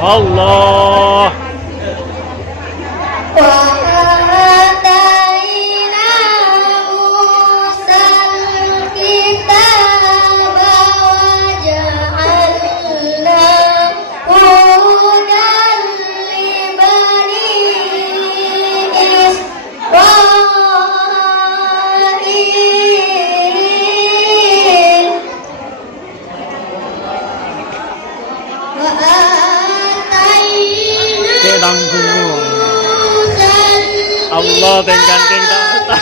Allah. Allah gandeng tak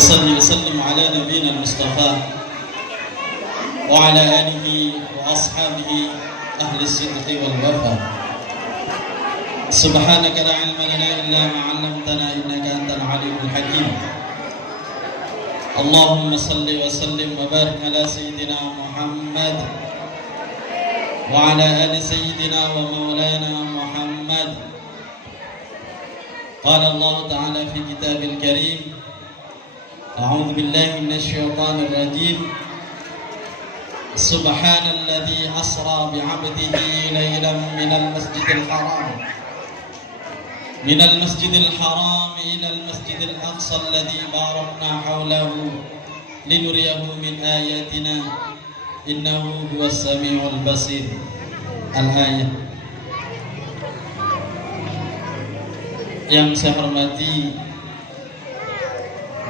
وصلي وسلم على نبينا المصطفى وعلى آله وأصحابه أهل الصدق والوفاء. سبحانك لا علم لنا إلا ما علمتنا إنك أنت العليم الحكيم. اللهم صل وسلم وبارك على سيدنا محمد وعلى آل سيدنا ومولانا محمد. قال الله تعالى في كتاب الكريم: أعوذ بالله من الشيطان الرجيم. سبحان الذي أسرى بعبده ليلا من المسجد الحرام إلى المسجد الأقصى الذي باركنا حوله لنريه من آياتنا إنه هو السميع البصير. Al-Ayat. Yang saya hormati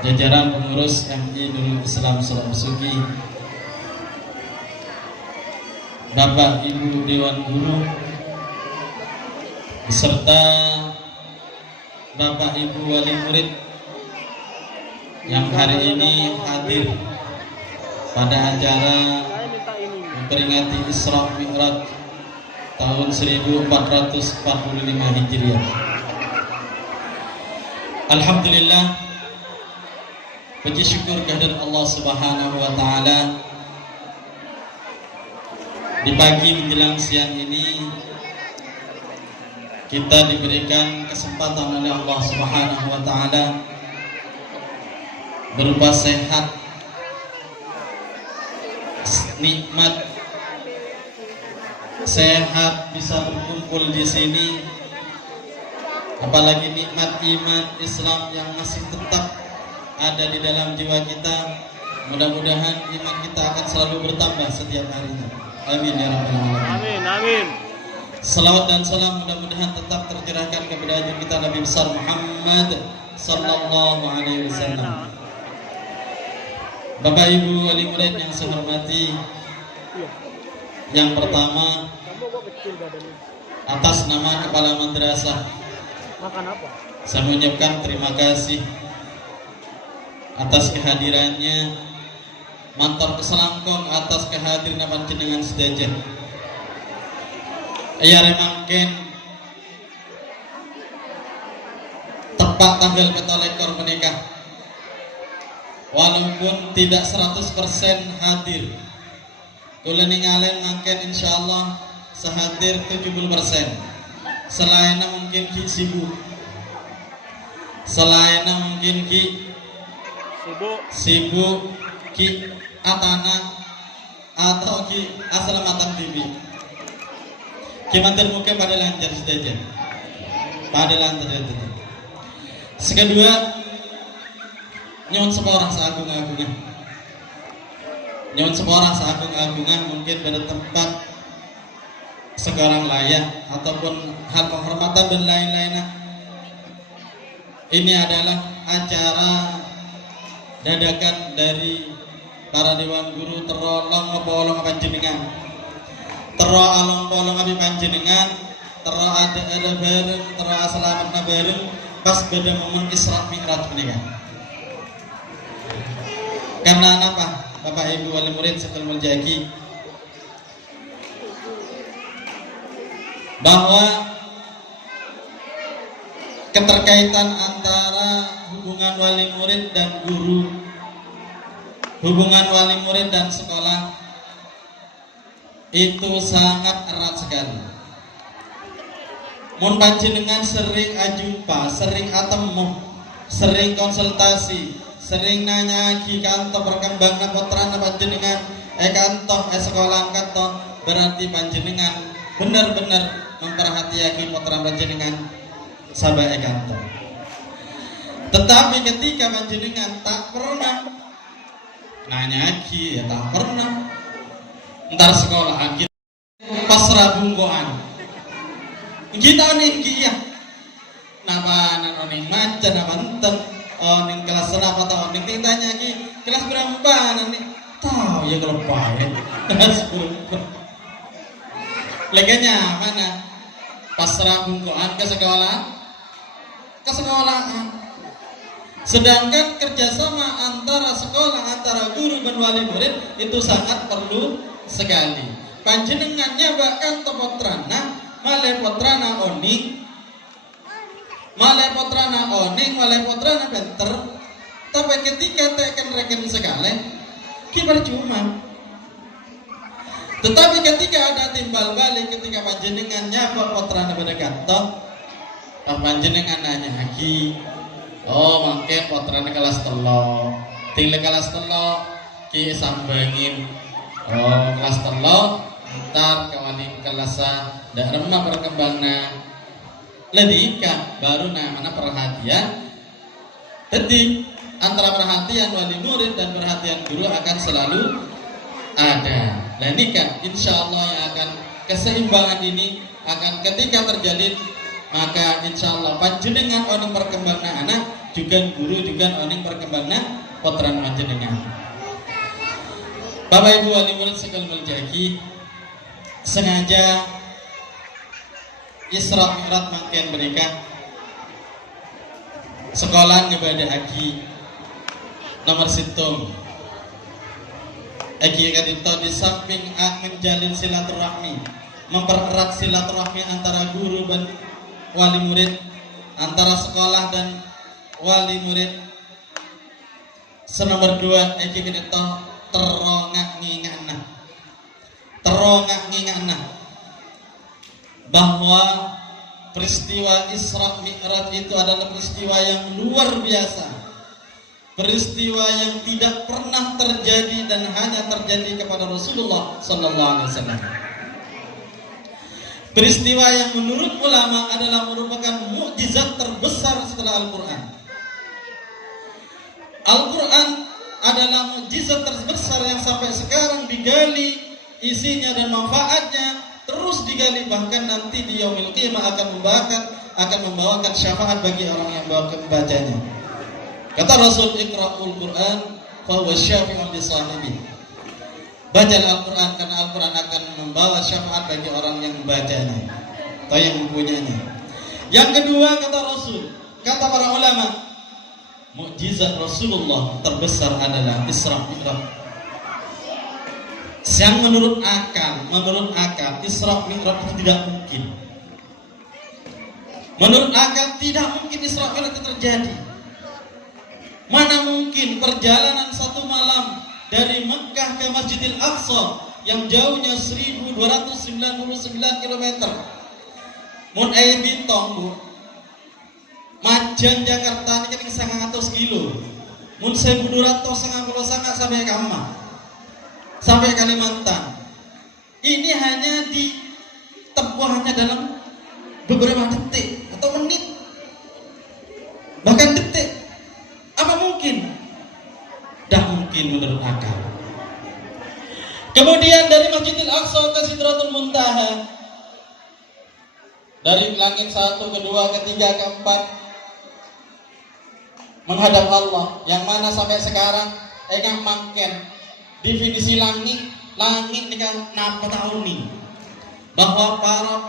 jajaran pengurus MI Nurul Islam Sulawesi, Bapak Ibu Dewan Guru, beserta Bapak Ibu Wali Murid yang hari ini hadir pada acara memperingati Isra Mi'raj tahun 1445 Hijriah. Alhamdulillah, puji syukur kehadirat Allah Subhanahu wa taala. Di pagi menjelang siang ini kita diberikan kesempatan oleh Allah Subhanahu wa taala berupa sehat, nikmat sehat, bisa berkumpul di sini, apalagi nikmat iman Islam yang masih tetap ada di dalam jiwa kita. Mudah-mudahan iman kita akan selalu bertambah setiap harinya. Amin ya rabbal alamin. Amin, amin. Salawat dan salam mudah-mudahan tetap tercurahkan kepada ajun kita Nabi besar Muhammad sallallahu alaihi wasallam. Bapak Ibu wali murid yang saya hormati, yang pertama atas nama Kepala Madrasah saya mengucapkan terima kasih atas kehadirannya, mantor keselangkong atas kehadiran panjenengan sedaya. Ya remangken tepat tanggal 14 menikah, walaupun tidak 100% hadir, kula ningalen mangken insyaallah sehadir 70%. Selainnya mungkin ki sibuk, selainnya mungkin ki sibuk ki atana atau ki aslamatan TV. Kimantir muka pada lancar saja, pada lancar saja. Sekedua, nyon seorang seagung-agungnya, nyon seorang seagung-agungnya mungkin pada tempat sekarang layak ataupun hal penghormatan dan lain-lainnya. Ini adalah acara dadakan dari para dewan guru terolong ngepolong panjenengan, tero along polong abi panjenengan, tero ada bareng, tero selamatna bareng pas pada momen Isra Mi'raj menika. Karena apa? Bapak Ibu wali murid sekalian muljaki, bahwa keterkaitan antara hubungan wali murid dan guru, hubungan wali murid dan sekolah itu sangat erat sekali. Mun panjenengan sering ajumpa, sering atemu, sering konsultasi, sering nanya ki kanto perkembangan putrana panjenengan, kanto sekolah kanto, berarti panjenengan benar-benar memperhatikan putra panjenengan sabah kanto. Tetapi ketika panjenengan tak pernah nanya ki, ya tak pernah ntar sekolah kita pasrah bungkoan kita nih kia napa ning macan napa enten ning kelas berapa tahun ning tanya ki kelas berapa nanti tahu ya kalau baik kelas berapa leganya mana pasrah bungkoan ke sekolahan. Sedangkan kerjasama antara sekolah, antara guru dan wali murid itu sangat perlu sekali. Panjenengannya bahkan topotrana, malai potrana oning, malai potrana benter. Tapi ketika tekan reken sekali, kita cuma. Tetapi ketika ada timbal balik, ketika panjenengannya potrana pada kantor, panjenengan nanya lagi. Oh, mungkin putrane kelas telo, tinggal kelas telo, ki sambangin. Oh, kelas telo, ntar kawani kelas dak remah perkembangna. Ledika baru namanya perhatian. Jadi antara perhatian wali murid dan perhatian guru akan selalu ada. Ledika, insya Allah yang akan keseimbangan ini akan ketika terjadi. Maka insya Allah panjenengan oning perkembangan anak juga guru juga oning perkembangan potran panjenengan. Bapak Ibu wali murid sekalian muljaki, sengaja Isra Mi'raj mangken mereka sekolah ngebadah haji nomor situng. Haji kadito di samping menjalin silaturahmi, mempererat silaturahmi antara guru dan wali murid, antara sekolah dan wali murid. Senomor 2 iki kita terongak ngingana bahwa peristiwa Isra Mi'raj itu adalah peristiwa yang luar biasa, peristiwa yang tidak pernah terjadi dan hanya terjadi kepada Rasulullah Sallallahu Alaihi Wasallam. Peristiwa yang menurut ulama adalah merupakan mukjizat terbesar setelah Al-Quran. Al-Quran adalah mukjizat terbesar yang sampai sekarang digali isinya dan manfaatnya, terus digali, bahkan nanti di yaumil qiyamah akan membawakan syafaat bagi orang yang membacanya. Kata Rasul, Iqra'ul Quran fa huwa syafi'un li sahibi. Bacalah Al-Quran karena Al-Quran akan membawa syafaat bagi orang yang membacanya atau yang mempunyainya. Yang kedua, kata Rasul, kata para ulama, mukjizat Rasulullah terbesar adalah Isra Mi'raj. Yang menurut akal Isra Mi'raj itu tidak mungkin. Menurut akal tidak mungkin Isra Mi'raj itu terjadi. Mana mungkin perjalanan satu malam dari Mekah ke Masjidil Aqsa yang jauhnya 1299 km. Mun bintong Bu. Majan Jakarta ini kan 100 kilo. Mun 1299 sampai Kama. Sampai Kalimantan. Ini hanya ditempuh hanya dalam beberapa detik atau menit. Bahkan detik. Apa mungkin? Tidak mungkin menurut akal. Kemudian dari Masjidil Aqsa ke Sidratul Muntaha, dari langit 1, kedua, ketiga, keempat, menghadap Allah, yang mana sampai sekarang enggak makin definisi langit ini kan napa tahun nih, bahwa para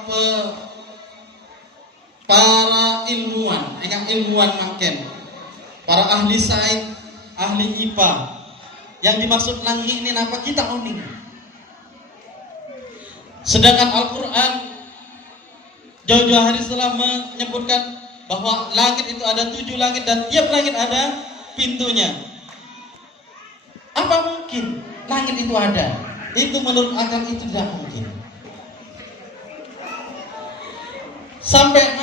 ilmuwan, makin para ahli sains, ahli IPA, yang dimaksud langit ini apa kita oning. Sedangkan Al-Quran jauh-jauh hari setelah menyebutkan bahwa langit itu ada 7 langit dan tiap langit ada pintunya. Apa mungkin langit itu ada? Itu menurut akal itu tidak mungkin. Sampai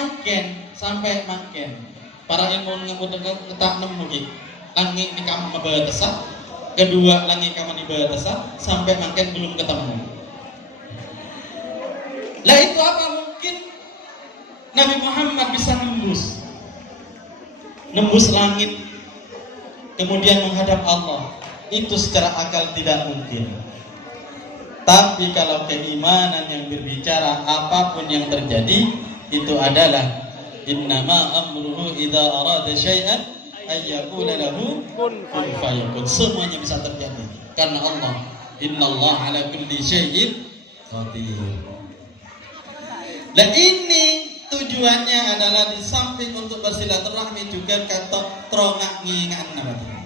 makin para ilmuwan ngetak nemu gitu. Langit ini kamu membahasa, kedua langit kamu dibahasa, sampai makin belum ketemu. Lah itu apa mungkin Nabi Muhammad bisa nembus langit, kemudian menghadap Allah? Itu secara akal tidak mungkin. Tapi kalau keimanan yang berbicara apapun yang terjadi, itu adalah innama amruhu idza arada syai'an ayyaqula lahu kun fayakun. Semuanya bisa terjadi karena Allah, innallaha ala kulli syai'in qadir. Dan ini tujuannya adalah di samping untuk bersilaturahmi juga kata terongak ngingan namanya.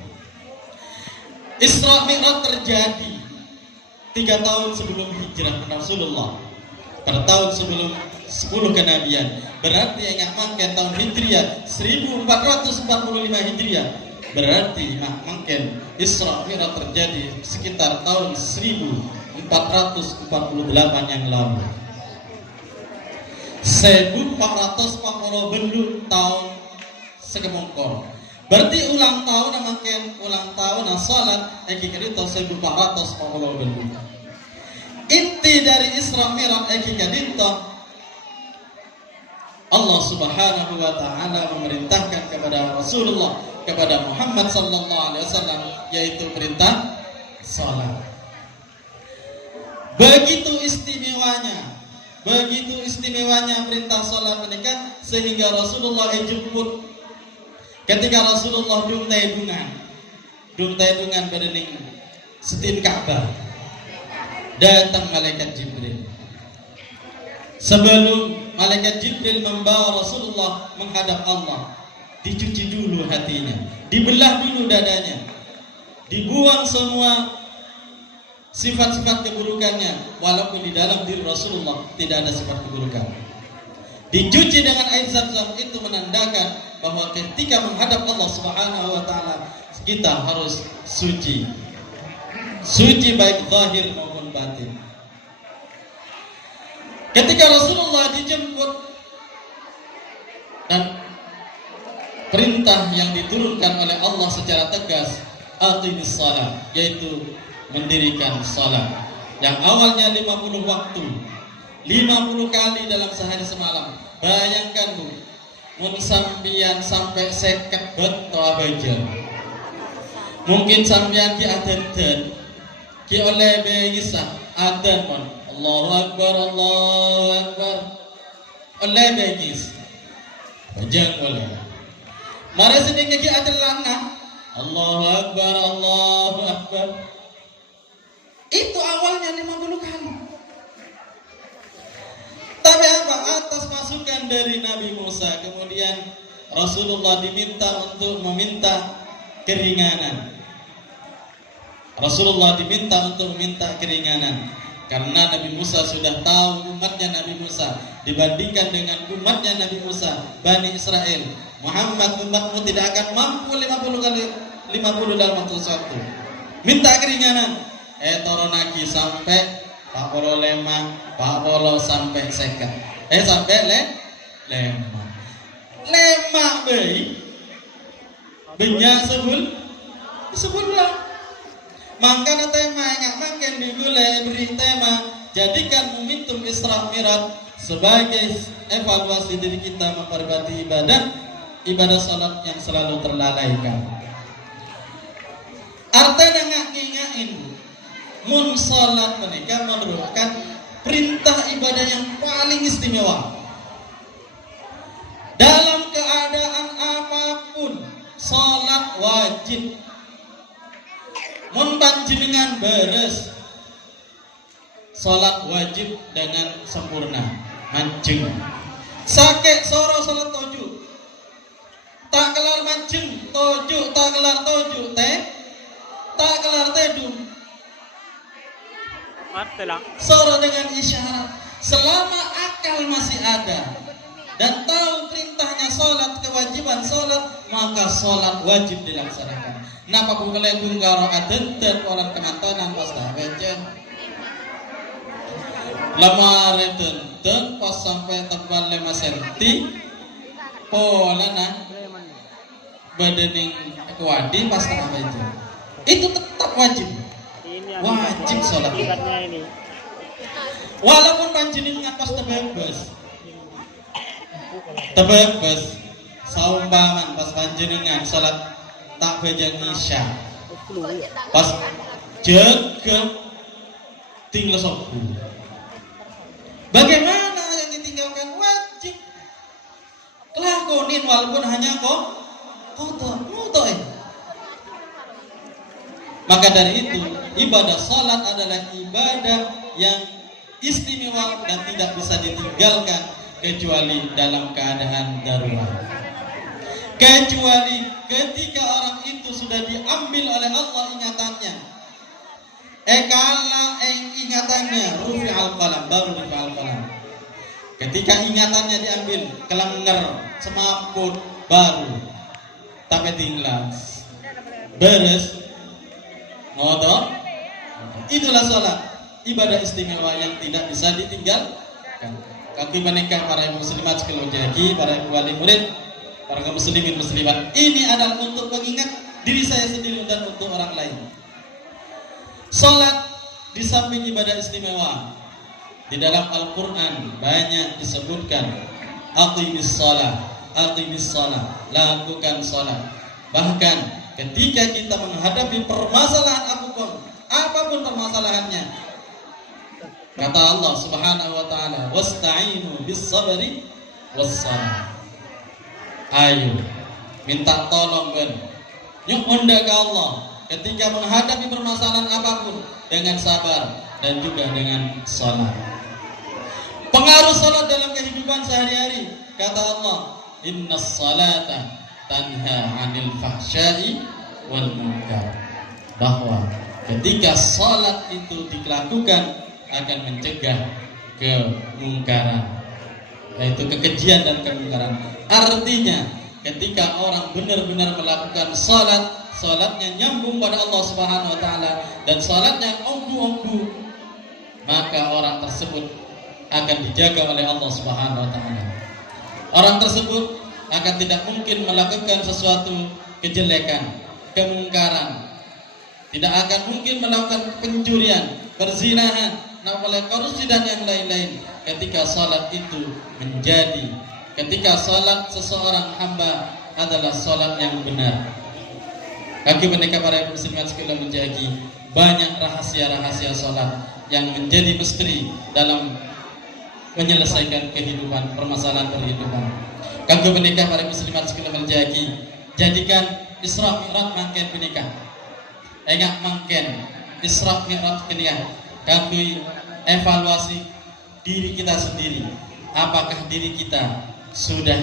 Isra Mi'raj terjadi 3 tahun sebelum hijrah Rasulullah, pada tahun sebelum 10 kenabian. Berarti yang makan tahun Hijriah 1445 Hijriah. Berarti makan Isra Mi'raj terjadi sekitar tahun 1448 yang lalu. 1440 belum tahun sekemongkor. Berarti ulang tahun salat eki kerita 1440 belum. Inti dari Isra Mi'raj eki kerita Allah Subhanahu wa taala memerintahkan kepada Rasulullah, kepada Muhammad sallallahu alaihi wasallam, yaitu perintah salat. Begitu istimewanya perintah salat menikah sehingga Rasulullah jemput ketika Rasulullah duntai dungan berening setin Ka'bah, datang malaikat Jibril. Sebelum malaikat Jibril membawa Rasulullah menghadap Allah, dicuci dulu hatinya, dibelah dulu dadanya, dibuang semua sifat-sifat keburukannya, walaupun di dalam diri Rasulullah tidak ada sifat keburukan. Dicuci dengan air Zam-Zam, itu menandakan bahwa ketika menghadap Allah Subhanahu wa taala kita harus suci baik zahir maupun batin. Ketika Rasulullah dijemput perintah yang diturunkan oleh Allah secara tegas, aqimis shalah, yaitu mendirikan salat. Yang awalnya 50 waktu, 50 kali dalam sehari semalam. Bayangkan Bu, mun sampeyan sampai 50 bet toa baja. Mungkin sampeyan ki adan ki oleh bisa adan mon. Allahu Akbar, Allahu Akbar. Oleh begis. Bajang boleh. Mari sedikit ki adan lana. Allahu Akbar, Allahu Akbar. Itu awalnya 50 kali. Tapi apa? Atas masukan dari Nabi Musa, kemudian Rasulullah meminta keringanan. Rasulullah diminta untuk meminta keringanan karena Nabi Musa sudah tahu umatnya Nabi Musa dibandingkan dengan umatnya Nabi Musa, Bani Israel. Muhammad umatmu tidak akan mampu 50 kali 50 dalam waktu satu. Minta keringanan. Toronaki sampai Pak Polo lemah, Pak Polo sampai seket. Sampai lemah. Lemah bayi. Benya sebulan. Mangkana tema yang makin digulai beri tema jadikan momentum Isra Mi'raj sebagai evaluasi diri kita memperbaiki ibadah salat yang selalu terlalaikan. Artinya ngain mun salat menikah merupakan perintah ibadah yang paling istimewa. Dalam keadaan apapun salat wajib. Mun panjenengan beres salat wajib dengan sempurna. Mancing sakit soro salat toju tak kelar mancing toju tak kelar toju tak kelar tedum soro dengan isyarat. Selama akal masih ada dan tahu perintahnya sholat, kewajiban sholat, maka sholat wajib dilaksanakan. Napa bukalai karo aden dan orang kemantanan pas dah bejen lemar dan pas sampai tebal 5 cm pola nah badening kuadi pas dah bejen itu tetap wajib. Wajib sholat. Walaupun panjenengan pas tebebas saumpaman pas panjenengan sholat tak bejang isya pas jaga tinggal sobu. Bagaimana yang ditinggalkan wajib lakonin walaupun hanya kotor. Maka dari itu ibadah salat adalah ibadah yang istimewa dan tidak bisa ditinggalkan kecuali dalam keadaan darurat. Kecuali ketika orang itu sudah diambil oleh Allah ingatannya. Kala ingatannya rufi'al qalam, baru rufi'al qalam. Ketika ingatannya diambil, kelenger, semaput, baru tapi tinggal beres ngodok. Itulah sholat, ibadah istimewa yang tidak bisa ditinggalkan. Kaki menikah para muslimat sekalian jadi, para wali murid, para muslimin muslimat, ini adalah untuk mengingat diri saya sendiri dan untuk orang lain. Sholat di samping ibadah istimewa, di dalam Al-Quran banyak disebutkan aqimis sholat, lakukan sholat. Bahkan ketika kita menghadapi permasalahan apapun permasalahannya, kata Allah Subhanahu wa taala, wasta'inu bis-sabri was-shalah. Ayo minta tolong nyuwun ke Allah ketika menghadapi permasalahan apapun dengan sabar dan juga dengan salat. Pengaruh salat dalam kehidupan sehari-hari, kata Allah, innas salata tanha 'anil fahsya'i wal munkar. Bahwa ketika salat itu dilakukan akan mencegah kemungkaran, yaitu kekejian dan kemungkaran. Artinya ketika orang benar-benar melakukan salatnya nyambung pada Allah Subhanahu wa taala dan salatnya onggu-onggu, maka orang tersebut akan dijaga oleh Allah Subhanahu wa taala. Orang tersebut akan tidak mungkin melakukan sesuatu kejelekan, kemungkaran. Tidak akan mungkin melakukan pencurian, perzinahan, namanya korupsi dan yang lain-lain. Ketika salat itu menjadi, ketika salat seseorang hamba adalah salat yang benar. Kaki mereka para muslimat sekalian menjadi banyak rahasia-rahasia salat yang menjadi misteri dalam menyelesaikan kehidupan, permasalahan kehidupan. Kaki mereka para muslimat sekalian menjadi jadikan Isra Mi'raj mangken menikah. Enggak mungkin Isra Mi'raj kalian kami evaluasi diri kita sendiri. Apakah diri kita sudah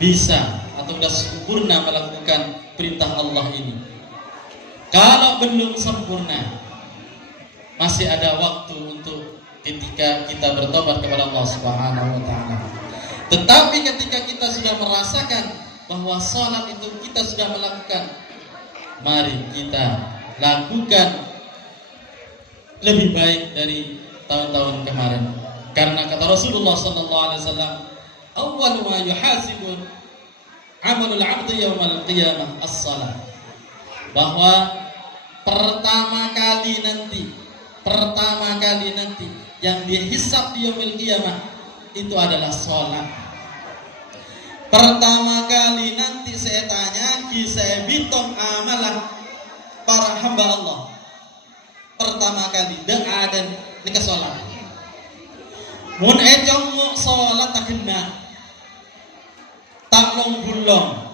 bisa atau sudah sempurna melakukan perintah Allah ini? Kalau belum sempurna, masih ada waktu untuk ketika kita bertobat kepada Allah Subhanahu wa taala. Tetapi ketika kita sudah merasakan bahwa salat itu kita sudah melakukan, mari kita lakukan lebih baik dari tahun-tahun kemarin. Karena kata Rasulullah sallallahu alaihi wasallam, "Awwalu ma yuhasibun 'amalul 'abdi yaumal qiyamah as-shalah." Bahwa pertama kali nanti yang dihisab di yaumil qiyamah itu adalah salat. Pertama kali nanti saya tanya, saya hitung amalan para hamba Allah. Pertama kali dengan ada nikah sholat. Mun ejong mu sholat tak kena, tak long bulong.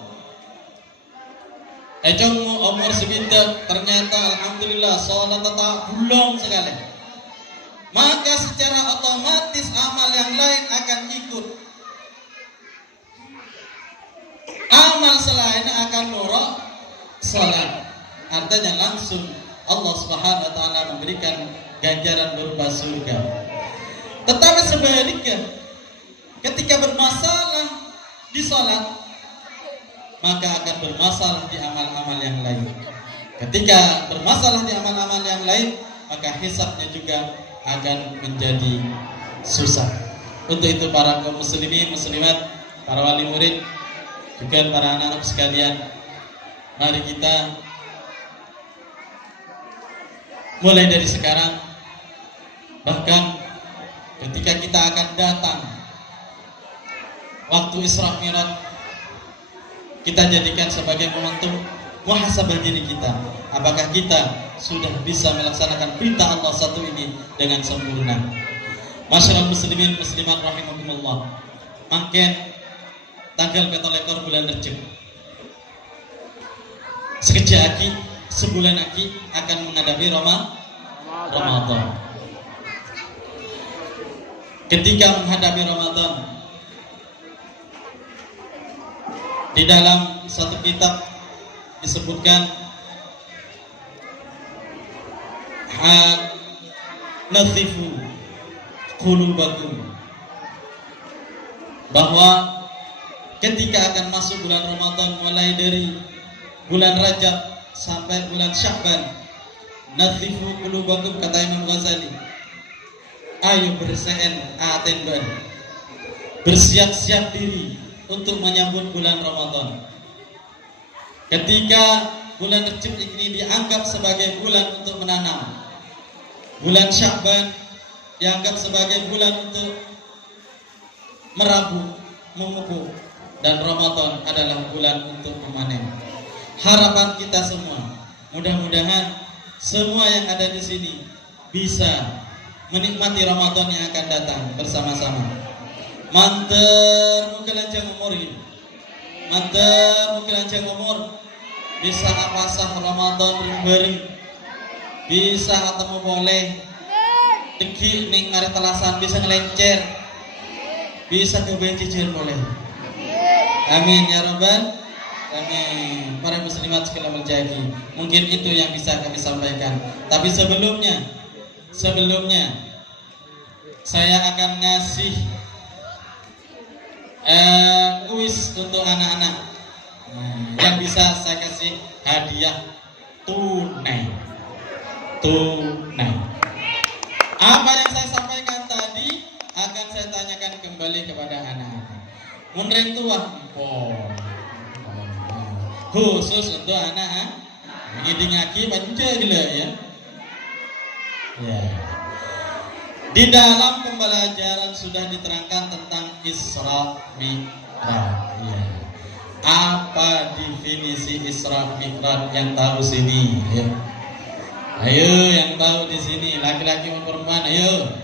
Ejong mu umur segitu ternyata alhamdulillah sholat tak bulong sekali. Maka secara otomatis amal yang lain akan ikut. Amal selain akan nurut salat. Artinya langsung Allah Subhanahu wa taala memberikan ganjaran berupa surga. Tetapi sebaliknya, ketika bermasalah di salat, maka akan bermasalah di amal-amal yang lain. Ketika bermasalah di amal-amal yang lain, maka hisabnya juga akan menjadi susah. Untuk itu para kaum muslimin, muslimat, para wali murid, juga para anak-anak sekalian, mari kita mulai dari sekarang, bahkan ketika kita akan datang waktu Isra Mi'raj, kita jadikan sebagai momentum muhasabah diri kita. Apakah kita sudah bisa melaksanakan perintah Allah satu ini dengan sempurna? Masyarakat muslimin muslimat rahimakumullah, makin tanggal 17 bulan Rejab sekejap lagi, sebulan lagi akan menghadapi Ramadan. Ketika menghadapi Ramadan, di dalam satu kitab disebutkan nazifu qulubakum, bahwa ketika akan masuk bulan Ramadan, mulai dari bulan Rajab sampai bulan Sya'ban, nazifu qulubakum, kata Imam Ghazali, ayo berse'en atenban, bersiap-siap diri untuk menyambut bulan Ramadan. Ketika bulan Rajab ini dianggap sebagai bulan untuk menanam, bulan Sya'ban dianggap sebagai bulan untuk merabu, memupuk, dan Ramadan adalah bulan untuk memanen. Harapan kita semua, mudah-mudahan semua yang ada di sini bisa menikmati Ramadan yang akan datang bersama-sama. Manter mungkin lanjang umur ini, manter mungkin lanjang umur, bisa ngapasah Ramadan bareng, bisa ketemu boleh tegi ning ngari telasan, bisa ngelencer, bisa cobain cicir boleh. Amin ya rabbal alamin. Para muslimat sekalian menjadi, mungkin itu yang bisa kami sampaikan. Tapi sebelumnya saya akan ngasih kuis untuk anak-anak. Yang bisa saya kasih hadiah tunai. Apa yang saya sampaikan tadi akan saya tanyakan kembali kepada anak-anak. Munreng tua. Oh. Khusus untuk anak ngiding aki panca gila ya. Ya. Di dalam pembelajaran sudah diterangkan tentang Isra Mi'raj. Ya. Apa definisi Isra Mi'raj yang tahu sini? Ya. Ayo yang tahu di sini, laki-laki maupun perempuan, ayo.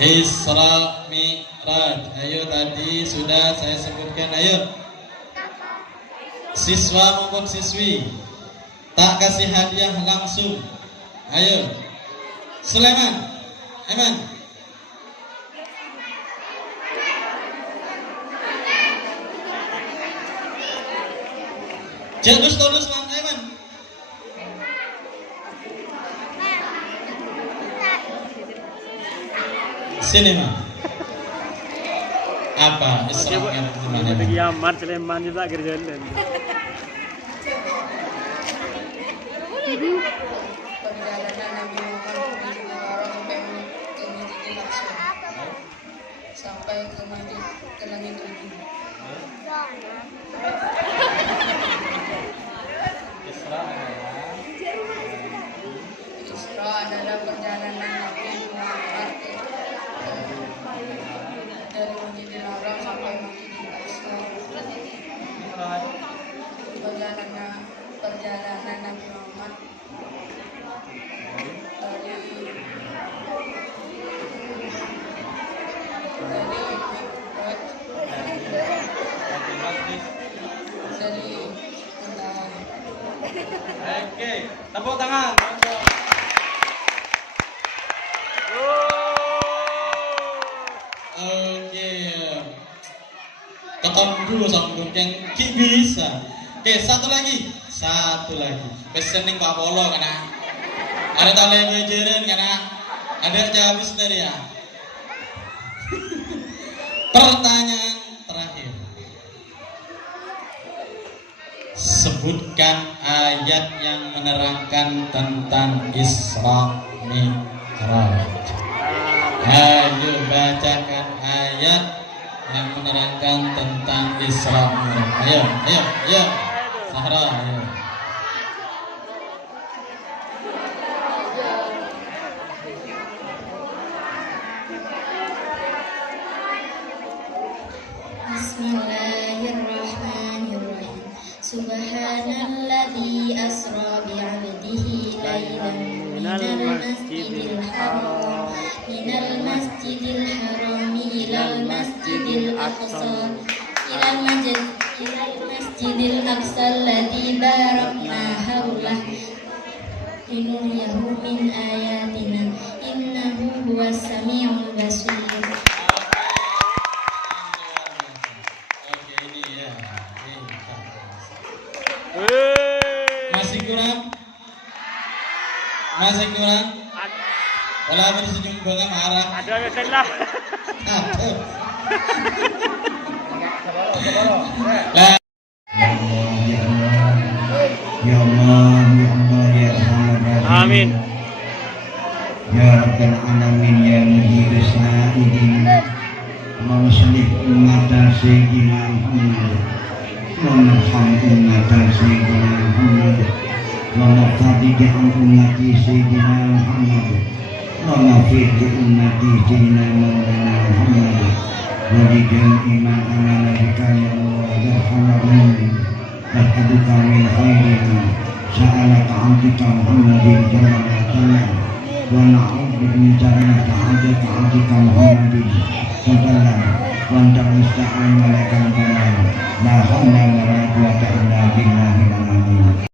Isra Mi'raj. Ayo tadi sudah saya sebutkan, ayo. Siswa maupun siswi tak kasih hadiah langsung. Ayo. Sulaiman, Eman. Terus Eman. Sini mah. Apa Isra Mi'raj gimana? Bagi Yaman Sulaiman juga kerjaan. Perjalanan Nabi Muhammad sampai ke Masjid ke langit tujuh. Isra adalah perjalanan Nabi Muhammad dari Masjidil Haram sampai Masjidil Aqsa. Perjalanan Nabi Muhammad dari Oke, tepuk tangan. Oke. Tekan dulu sambung yang ki bisa. Oke, satu lagi. Pesening Pak Polo kana. Ada tali bejeran kana. Ada habis dari ya. Pertanyaan terakhir. Sebutkan ayat yang menerangkan tentang Isra Mi'raj. Ayo bacakan ayat yang menerangkan tentang Isra Mi'raj. Ayo. Sahra, ayo. Bismillahirrahmanirrahim. Subhanalladzi asra bi'abdihi laylan minal masjidil haram ilal masjidil aqsa masjidil aqsa alladzi barakna haulah linuriyahu min ayatina innahu huwas samiul basir. Masih kurang? Kalau bersenyum banget marah. Ada yang lah. Lah. Ya Allah, ya Allah, ya Rahman. Amin. Ya Rabbal Alamin, ya Mujib Sa'idin. Allahumma sholli ala Sayyidina Muhammad. Allahumma arham Sayyidina Muhammad. Allahumma farij an ummati Sayyidina Muhammad. Allahumma farij ummati Sayyidina Muhammad. Wa rijal iman amana bika ya Allah, ya Rahman. نسألك من خير ما سألك عبدك محمد صلى الله عليه وسلم ونعوذ بك من شر ما استعاذك عبدك محمد صلى الله عليه وسلم وأنت المستعان ولك البلاء لا حول ولا قوة إلا بالله العلي العظيم.